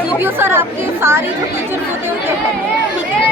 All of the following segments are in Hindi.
सीबीओ सर आपके सारे जो टीचर्स होते हैं उनके हेड, ठीक है।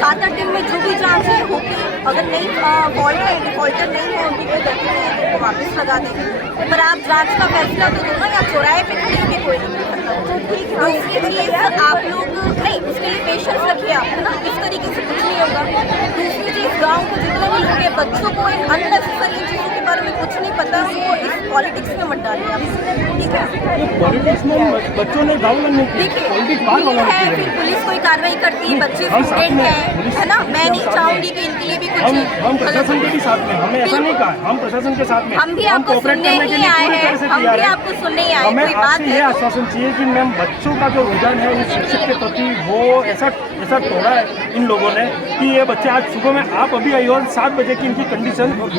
7-8 दिन में जो भी जांच है होगी, अगर नहीं फॉल्ट है, डिफॉल्टर नहीं है, उनकी कोई गलती नहीं है तो उनको वापस लगा देंगे। पर आप जांच का फैसला तो दो ना, या चौराहे पे खड़े होकर कोई नहीं कर सकता। दूसरी चीज़ आप लोग नहीं, उसके लिए पेशेंस रखिए आप, है ना, इस तरीके से कुछ नहीं होगा। दूसरी चीज़, गाँव को जितने भी लोग हैं, बच्चों को अननेसेसरी चीज़ों के बारे में कुछ नहीं पता, वो इस पॉलिटिक्स में मत डालिए आप, ठीक है। पॉलिटिक्स में बच्चों ने भाग लेने की, पॉलिटिक्स भाग लेने की है, फिर पुलिस कोई कार्रवाई करती है, बच्चे स्टूडेंट है ना। मैं नहीं चाहूंगी कि इनके लिए भी कुछ हम प्रशासन के भी साथ में, हमने ऐसा नहीं कहा, हम प्रशासन के साथ में, हम भी आपको सुनने ही आए हैं, हम भी आपको सुनने ही आए। हमें आपसे ये आश्वासन चाहिए कि मैम बच्चों का जो रुझान है उस शिक्षक के प्रति वो ऐसा तोड़ा है इन लोगों ने कि ये बच्चे आज सुबह में, आप अभी आई और 7 बजे की इनकी कंडीशन धूप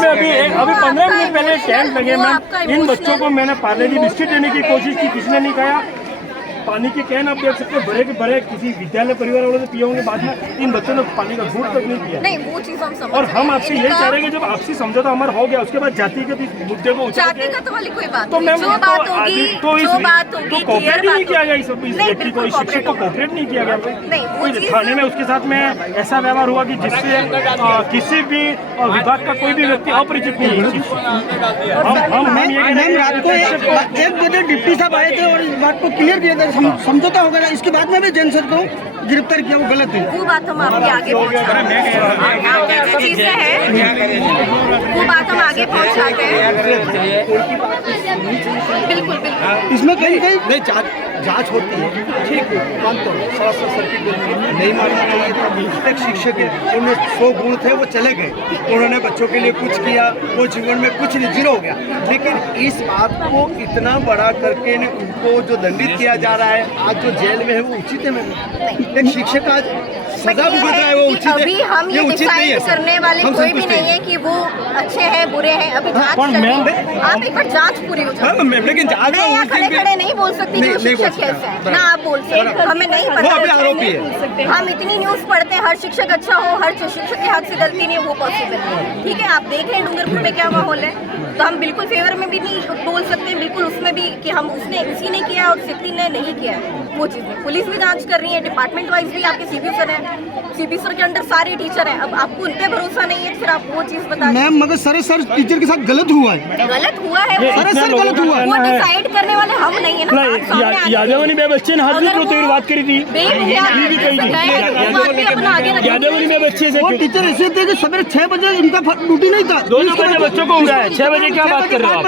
में, अभी 15 मिनट पहले कैंप लगे मैम, इन बच्चों को मैंने पार्ले जी बिस्किट देने की कोशिश की, किसने नहीं खाया। पानी के कैन आप देख सकते हैं, बड़े के बड़े किसी विद्यालय परिवार वालों से पिए होंगे, बाद में इन बच्चों ने पानी का घूंट तक नहीं पिया। नहीं, वो चीज हम समझ, और हम आपसे यही चाह रहे हैं कि जब आपसी समझौता हमारा हो गया उसके बाद जाति के मुद्दे को जातिगत वाली कोई बात तो मैम जो बात होगी तो कोऑपरेट नहीं किया गया, इस व्यक्ति को, इस शिक्षक को कोऑपरेट नहीं किया गया। थाने में उसके साथ में ऐसा व्यवहार हुआ कि जिससे किसी भी विभाग का कोई भी व्यक्ति अपरिचित नहीं है। हम रात को 1 बजे डिप्टी साहब आए थे और इस बात को क्लियर किया था, समझौता हो गया। इसके बाद में भी जैन सर को गिरफ्तार किया, वो गलत है। वो बात हम आपके आगे पहुँचाते हैं, चीजें हैं वो बात हम आगे पहुँचाते हैं। बिल्कुल बिल्कुल, इसमें कहीं नहीं जांच होती है, ठीक है, शॉर्ट सर्किट नहीं मानना चाहिए था। एक शिक्षक है, उनमें 100 गुण थे, वो चले गए, उन्होंने बच्चों के लिए कुछ किया, वो जीवन में कुछ नहीं, जीरो हो गया। लेकिन इस बात को इतना बड़ा करके उनको जो दंडित किया जा रहा है, आज जो जेल में है वो उचित है। मैंने एक शिक्षक आज सजा भुगत रहा है, वो उचित है? अभी हम ये डिसाइड करने वाले कोई भी नहीं है कि वो अच्छे हैं बुरे हैं, अभी जांच चल रही है। आप एक बार जांच पूरी हो जाए, लेकिन खड़े नहीं बोल सकती कि शिक्षक कैसे है ना, आप बोल सकते, हमें नहीं पता, आरोपी है। हम इतनी न्यूज पढ़ते हैं, हर शिक्षक अच्छा हो, हर शिक्षक के हाथ से गलती नहीं है, वो पॉसिबल है, ठीक है। आप देख रहे हैं डूंगरपुर में क्या माहौल है, तो हम बिल्कुल फेवर में भी नहीं बोल सकते, बिल्कुल उसमें भी कि हम उसी ने किया और सिद्धि ने नहीं किया। वो चीज़ है। पुलिस भी जांच कर रही है, डिपार्टमेंट वाइज भी आपके सीबी सर है, सीबी सर के अंडर सारे टीचर हैं। अब आपको उन पे भरोसा नहीं है, फिर आप वो चीज़ बता। मैम मगर सर टीचर के साथ गलत हुआ है, गलत हुआ है सर गलत हुआ है, वो डिसाइड करने वाले हम नहीं है ना। यादवनी में बच्चे ने हाथ भी बात करी थी, ये भी कही थी यादवनी में बच्चे से। वो टीचर ऐसे थे कि सवेरे 6 बजे इनका ड्यूटी नहीं था, 2 बजे बच्चों को उड़ा है, 6 बजे क्या बात कर रहे हो आप?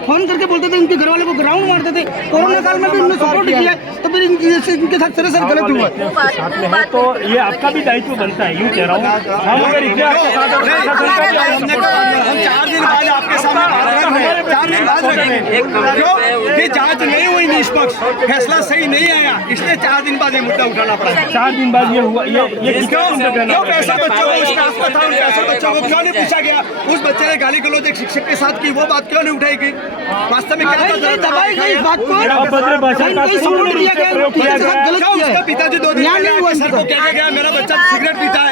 फोन करके बोलते थे इनके घर वाले को ग्राउंड मारते थे। कोरोना काल में भी उन्होंने सपोर्ट किया, तो फिर इनके साथ सर गलत हुआ। साथ में है तो ये आपका भी दायित्व बनता है, यूँ कह रहा हूँ। हम अगर इतने आपके साथ हम 4 दिन बाद आपके सामने 4 दिन बाद क्यों ये जांच नहीं हुई निष्पक्ष, फैसला सही नहीं आया, इसलिए 4 दिन बाद ये मुद्दा उठाना पड़ा। 4 दिन बाद ये हुआ, ये क्यों पैसा बच्चों को उस क्लास में था, उन पैसे बच्चों को क्यों नहीं पूछा गया? उस बच्चे ने गाली गलौज एक शिक्षक के साथ की, वो बात क्यों नहीं उठाई गई? वास्तव में क्या दबाई गई इस बात को? उसका पिताजी 2 दिन पहले सर को कह गया मेरा बच्चा सिगरेट पीता है,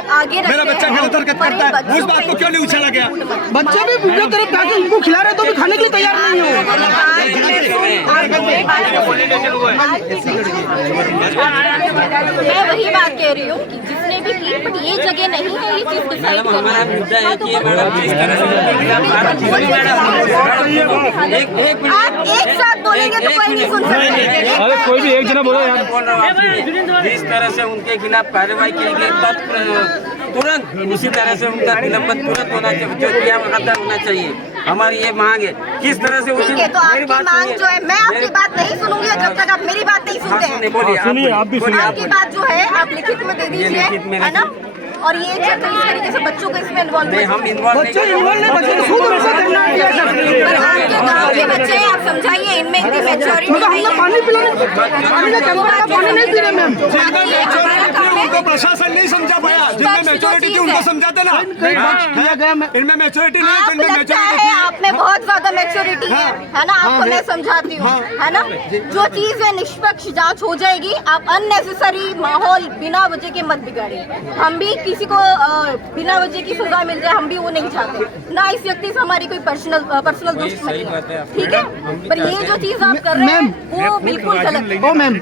मेरा बच्चा गलत हरकत करता है, उस बात को क्यों नहीं उछाला गया? बच्चे भी वीडियो तरफ पैसे उनको खिला रहे तो भी खाने के लिए तैयार नहीं हो। मैं वही बात कह रही हूँ कि जिसने भी की, बट ये जगह नहीं है ये चीज डिसाइड करना। आप एक साथ बोलेंगे तो कोई नहीं सुन सकते। अरे कोई भी एक जना बोलो यार। जिस तरह से उनके खिलाफ कार्रवाई की गई तुरंत उसी तरह से उनका निलंबन तुरंत होना चाहिए, जो किया होना चाहिए। हमारी ये मांग है, किस तरह से ठीक है, तो आपकी मांग जो है, मैं आपकी बात नहीं सुनूंगी जब तक आप मेरी बात नहीं सुनते हैं। सुनिए, आप भी सुनिए। आपकी बात जो है आप लिखित में दे दीजिए, है ना? और ये इस तरीके से बच्चों को इसमें इन्वॉल्व नहीं, हम इन्वॉल्व बच्चे इन्वॉल्व नहीं, बच्चे खुद उनसे करना है। आपके गाँव के बच्चे हैं, आप समझाइए इनमें इतनी मेच्योरिटी नहीं है। पानी नहीं पी रहे मैम, उनको प्रशासन नहीं समझा पाया, जिनमें मेच्योरिटी थी उनको समझाते ना। इनमें मेच्योरिटी नहीं है, इनमें मेच्योरिटी थी। आप में बहुत ज्यादा मेच्योरिटी है ना? आपको मैं समझाती हूँ, है ना? जो चीज है निष्पक्ष जांच हो जाएगी। आप अननेसेसरी माहौल बिना वजह के मत बिगाड़िए। हम भी किसी को बिना वजह की सजा मिल जाए, हम भी वो नहीं चाहते ना। इस व्यक्ति से हमारी कोई पर्सनल दुश्मनी है, ठीक है? पर ये जो चीज आप कर रहे हैं वो बिल्कुल गलत है। ओ मैम,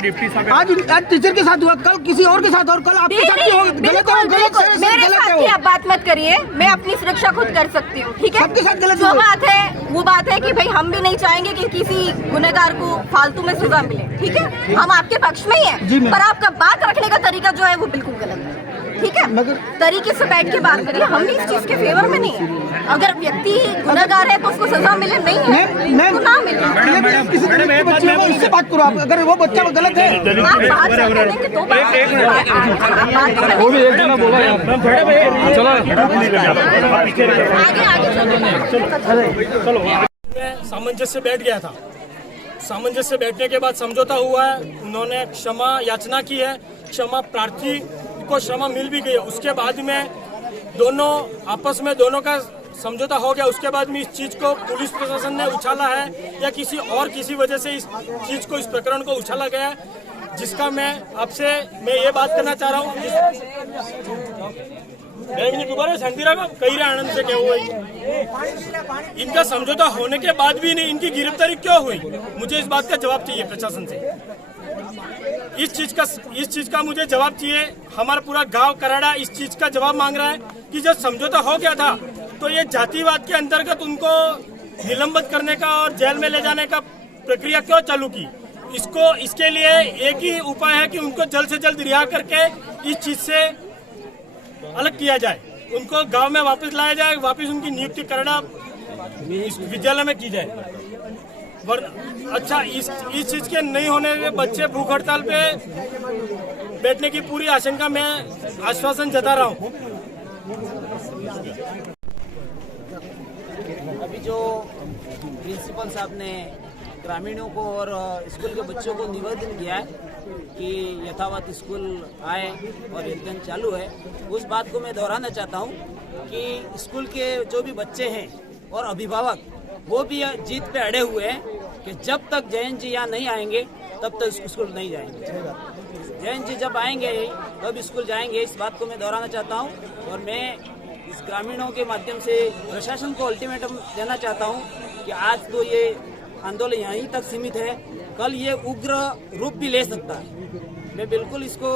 आज टीचर के साथ हुआ, कल किसी और के साथ, और कल आपके साथ भी होगा। गलत है, गलत मेरे साथ की आप बात मत करिए, मैं अपनी सुरक्षा खुद कर सकती हूँ, ठीक है? सबके साथ गलत जो बात है वो बात है कि भाई हम भी नहीं चाहेंगे कि किसी गुनहगार को फालतू में सजा मिले, ठीक है? हम आपके पक्ष में ही हैं, पर आपका बात रखने का तरीका जो है वो बिल्कुल गलत है, ठीक है? तरीके से बैठ के बात करिए। हम भी इस चीज के फेवर में नहीं है। अगर व्यक्ति गुनहगार है तो उसको सजा मिले, नहीं है तो ना मिले। किसी बच्चे को इससे बात करो आप, अगर वो बच्चा गलत है आप बात करेंगे तो वो भी एक जना बोला चलो सामंजस्य बैठ गया था। सामंजस्य बैठने के बाद समझौता हुआ है, उन्होंने क्षमा याचना की है, क्षमा प्रार्थी को क्षमा मिल भी गई है। उसके बाद में दोनों आपस में दोनों का समझौता हो गया। उसके बाद में इस चीज को पुलिस प्रशासन ने उछाला है या किसी वजह से इस चीज को, इस प्रकरण को उछाला गया है, जिसका मैं आपसे ये बात करना चाह रहा हूँ। दोबारा संदिरा का कई आनंद से क्या हुआ, इनका समझौता होने के बाद भी नहीं इनकी गिरफ्तारी क्यों हुई? मुझे इस बात का जवाब चाहिए प्रशासन से। इस चीज का मुझे जवाब चाहिए। हमारा पूरा गांव कराड़ा इस चीज का जवाब मांग रहा है कि जब समझौता हो गया था तो ये जातिवाद के अंतर्गत उनको निलंबित करने का और जेल में ले जाने का प्रक्रिया क्यों चालू की? इसके लिए एक ही उपाय है कि उनको जल्द से जल्द रिहा करके इस चीज से अलग किया जाए, उनको गांव में वापस लाया जाए, वापस उनकी नियुक्ति कराड़ा विद्यालय में की जाए। अच्छा, इस चीज के नहीं होने से बच्चे भूख हड़ताल पे बैठने की पूरी आशंका मैं आश्वासन जता रहा हूँ। अभी जो प्रिंसिपल साहब ने ग्रामीणों को और स्कूल के बच्चों को निवेदन किया है कि यथावत स्कूल आए और अध्ययन चालू है, उस बात को मैं दोहराना चाहता हूँ कि स्कूल के जो भी बच्चे हैं और अभिभावक वो भी जीत पे अड़े हुए हैं कि जब तक जयंत जी यहाँ नहीं आएंगे तब तक स्कूल नहीं जाएंगे। जयंत जी जब आएंगे तब स्कूल जाएंगे, इस बात को मैं दोहराना चाहता हूँ। और मैं इस ग्रामीणों के माध्यम से प्रशासन को अल्टीमेटम देना चाहता हूँ कि आज तो ये आंदोलन यहीं तक सीमित है, कल ये उग्र रूप भी ले सकता है। मैं बिल्कुल इसको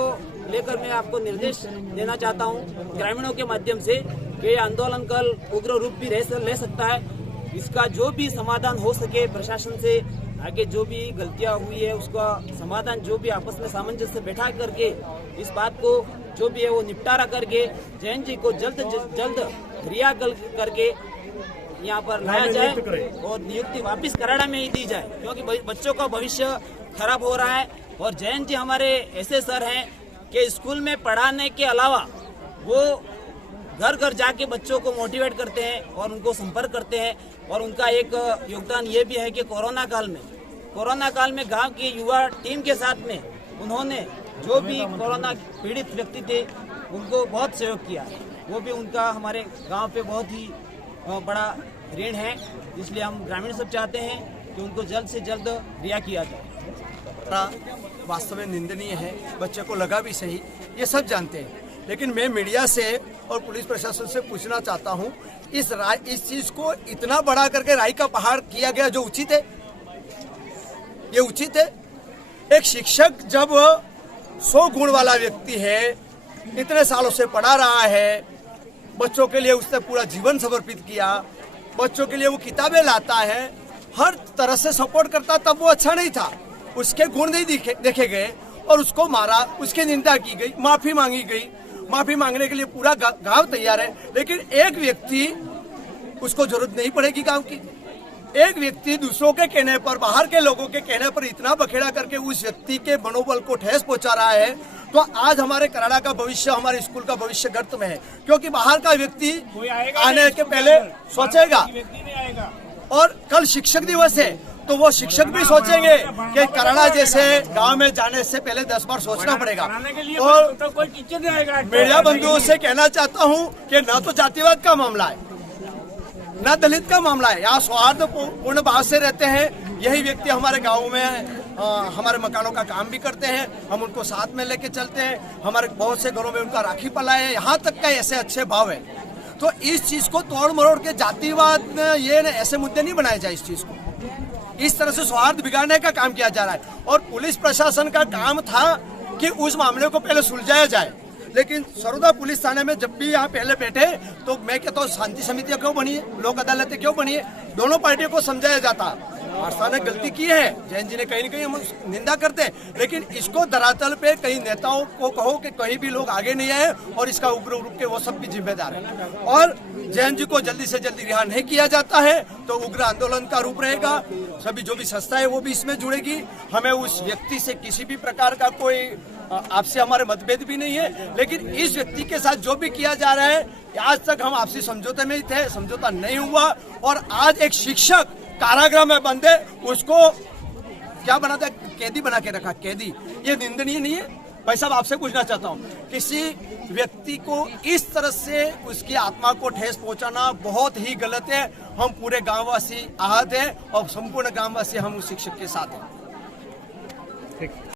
लेकर मैं आपको निर्देश देना चाहता हूँ ग्रामीणों के माध्यम से कि ये आंदोलन कल उग्र रूप भी ले सकता है। इसका जो भी समाधान हो सके प्रशासन से आगे जो भी गलतियां हुई है उसका समाधान जो भी आपस में सामंजस्य से बैठा करके इस बात को जो भी है वो निपटारा करके जैन जी को जल्द रिहा करके यहाँ पर लाया जाए और नियुक्ति वापस कराड़ा में ही दी जाए, क्योंकि बच्चों का भविष्य खराब हो रहा है। और जैन जी हमारे ऐसे सर हैं कि स्कूल में पढ़ाने के अलावा वो घर घर जाके बच्चों को मोटिवेट करते हैं और उनको संपर्क करते हैं। और उनका एक योगदान ये भी है कि कोरोना काल में गांव की युवा टीम के साथ में उन्होंने जो भी कोरोना पीड़ित व्यक्ति थे उनको बहुत सहयोग किया है। वो भी उनका हमारे गांव पे बहुत ही बड़ा ऋण है। इसलिए हम ग्रामीण सब चाहते हैं कि उनको जल्द से जल्द रिहा किया जाए। वास्तव में निंदनीय है, बच्चे को लगा भी सही, ये सब जानते हैं। लेकिन मैं मीडिया से और पुलिस प्रशासन से पूछना चाहता हूँ, इस चीज को इतना बड़ा करके राई का पहाड़ किया गया जो उचित है? ये उचित है? एक शिक्षक जब 100 गुण वाला व्यक्ति है, इतने सालों से पढ़ा रहा है, बच्चों के लिए उसने पूरा जीवन समर्पित किया, बच्चों के लिए वो किताबें लाता है, हर तरह से सपोर्ट करता, तब वो अच्छा नहीं था। उसके गुण नहीं देखे गए और उसको मारा, उसकी निंदा की गई, माफी मांगी गई। माफी मांगने के लिए पूरा गांव तैयार है, लेकिन एक व्यक्ति, उसको जरूरत नहीं पड़ेगी गांव की, एक व्यक्ति दूसरों के कहने पर, बाहर के लोगों के कहने पर इतना बखेड़ा करके उस व्यक्ति के मनोबल को ठेस पहुंचा रहा है, तो आज हमारे कराड़ा का भविष्य, हमारे स्कूल का भविष्य गर्त में है। क्योंकि बाहर का व्यक्ति आने के पहले सोचेगा, और कल शिक्षक दिवस है तो वो शिक्षक भी सोचेंगे कि कराड़ा जैसे गांव में जाने से पहले 10 बार सोचना पड़ेगा। और मीडिया बंधुओं से कहना चाहता हूं कि न तो जातिवाद का मामला है, न दलित का मामला है, यहाँ सौहार्दपूर्ण भाव से रहते हैं। यही व्यक्ति हमारे गाँव में हमारे मकानों का काम भी करते हैं, हम उनको साथ में लेके चलते हैं, हमारे बहुत से घरों में उनका राखी पलाए है, यहाँ तक का ऐसे अच्छे भाव है। तो इस चीज को तोड़ मरोड़ के जातिवाद ये ऐसे मुद्दे नहीं बनाए जाए। इस चीज को इस तरह से सौहार्द बिगाड़ने का काम किया जा रहा है। और पुलिस प्रशासन का काम था कि उस मामले को पहले सुलझाया जाए, लेकिन सरोदा पुलिस थाने में जब भी यहाँ पहले बैठे तो मैं कहता हूँ शांति समितियां क्यों बनी है, लोक अदालतें क्यों बनी है, दोनों पार्टियों को समझाया जाता। आस्था ने गलती की है, जैन जी ने कहीं न कहीं हम निंदा करते हैं, लेकिन इसको धरातल पे कई नेताओं को कहो कि कहीं भी लोग आगे नहीं आए और इसका उग्र रूप के वो सब भी जिम्मेदार है। और जैन जी को जल्दी से जल्दी रिहा नहीं किया जाता है तो उग्र आंदोलन का रूप रहेगा। सभी जो भी संस्था है वो भी इसमें जुड़ेगी। हमें उस व्यक्ति से किसी भी प्रकार का कोई आपसे हमारे मतभेद भी नहीं है, लेकिन इस व्यक्ति के साथ जो भी किया जा रहा है, आज तक हम आपसी समझौते में ही थे, समझौता नहीं हुआ। और आज एक शिक्षक कारागृह में बंद है, उसको क्या बना था, कैदी बना के रखा, कैदी। ये निंदनीय नहीं है? भाई साहब आपसे पूछना चाहता हूँ, किसी व्यक्ति को इस तरह से उसकी आत्मा को ठेस पहुंचाना बहुत ही गलत है। हम पूरे गांववासी आहत हैं और संपूर्ण गांववासी हम उस शिक्षक के साथ हैं। ठीक।